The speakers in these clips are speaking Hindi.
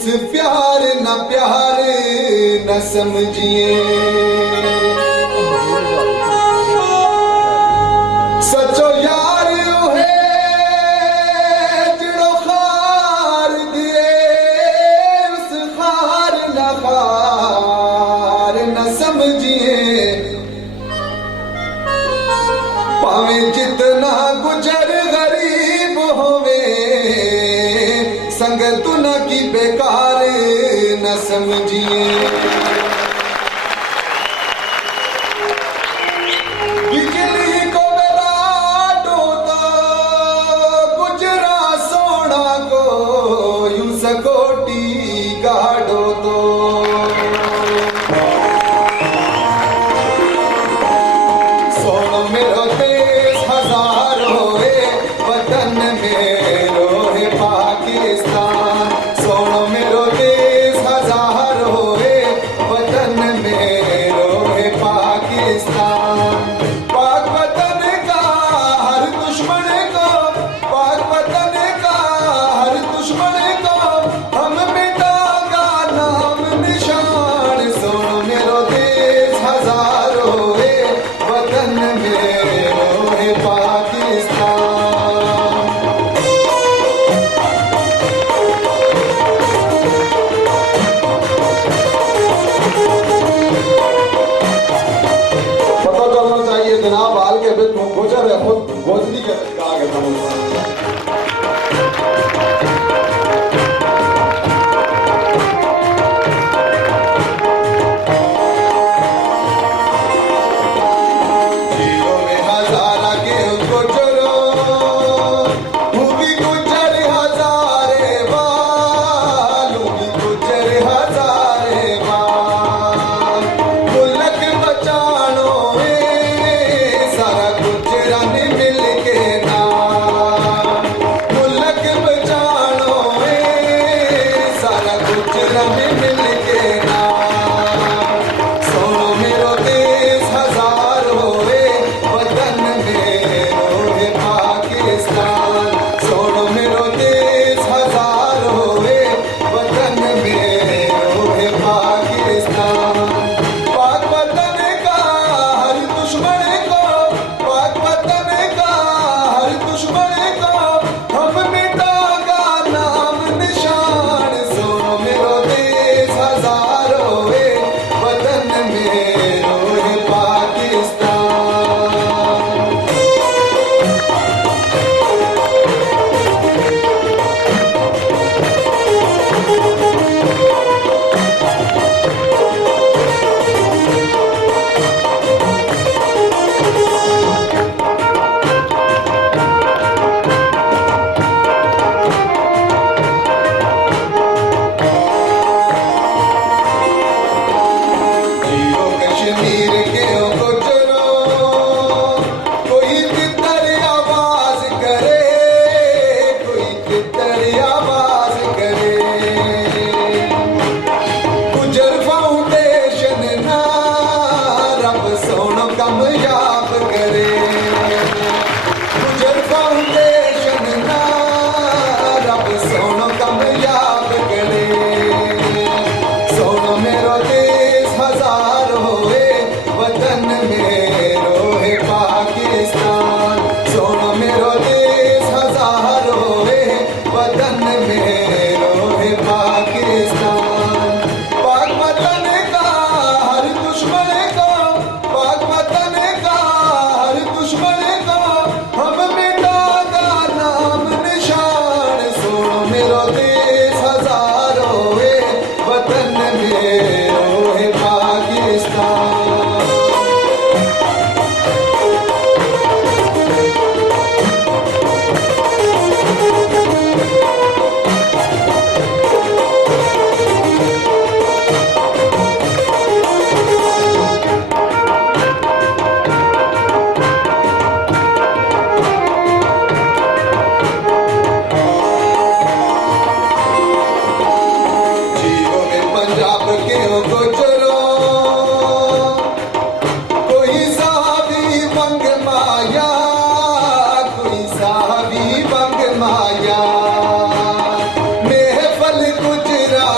उस प्यार न समझिए। सचो यार है जिड़ो खार दिए, उस खार न समझिए। पावे जितना गुजर गरीब होवे, संगत न की बेकार न समझिए। बिजली को मेरा डोता गुजरा सोना को, यूं सकोटी गाड़ो तो। सोनो मेरो देश हजार होए, वतन मेरो है पाकिस्तान। सोनो मेरो देश हजार होए, वतन मेरो है पाकिस्तान। पाक वतन का हर दुश्मन को, पाक वतन का हर दुश्मन को हम मिटागा नाम निशान। सोनो मेरो देश हजार होए, वतन मेरो है पाकिस्तान। पता चलना चाहिए जनाब, हाल के बीच गुजर है खुद गोदली के आगे जीरो में हजारा के गुजरो, भी गुजर हजारे बाल, भी गुजर हजारे बाल। मुल्क बचानो सारा गुजरान मिल के नाम। मुल्क बचानो सारा गुजरान मिल के नाम। सोनो मेरो देश हजार होए, वतन मेरो है पाकिस्तान। सोनो मेरो देश हजार होए, वतन मेरो है पाकिस्तान। पाक वतन का हर दुश्मन को, पाक वतन का हर दुश्मन को हम मिटागा नाम निशान। सोनो मेरो देश हजार होए, वतन मेरो है पाकिस्तान। जियो कश्मीर के गुजरो, कोई तितर आवाज करे, कोई तितर आवाज करे। गुजर फाउंडेशन ना रब सोनो कामयाब करे। गुजर फाउंडेशन ना रब सोनो कामयाब करे। सोनो मेरो देश हजार होए, वतन मेरो है पाकिस्तान। सोनो मेरो देश हजार होए, वतन मेरो है पाकिस्तान। पाक वतन का हर दुश्मन को, पाक वतन का हर दुश्मन को हम मिटागा नाम निशान। सोनो मेरो देश हजार होए, वतन मेरो है पाकिस्तान। जीरो में पंजाब के गुजरो, कोई साहबी बंग माया, कोई साहबी बंग माया। महफल गुजरा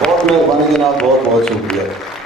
बहुत मेहरबानी जनाब, बहुत बहुत शुक्रिया।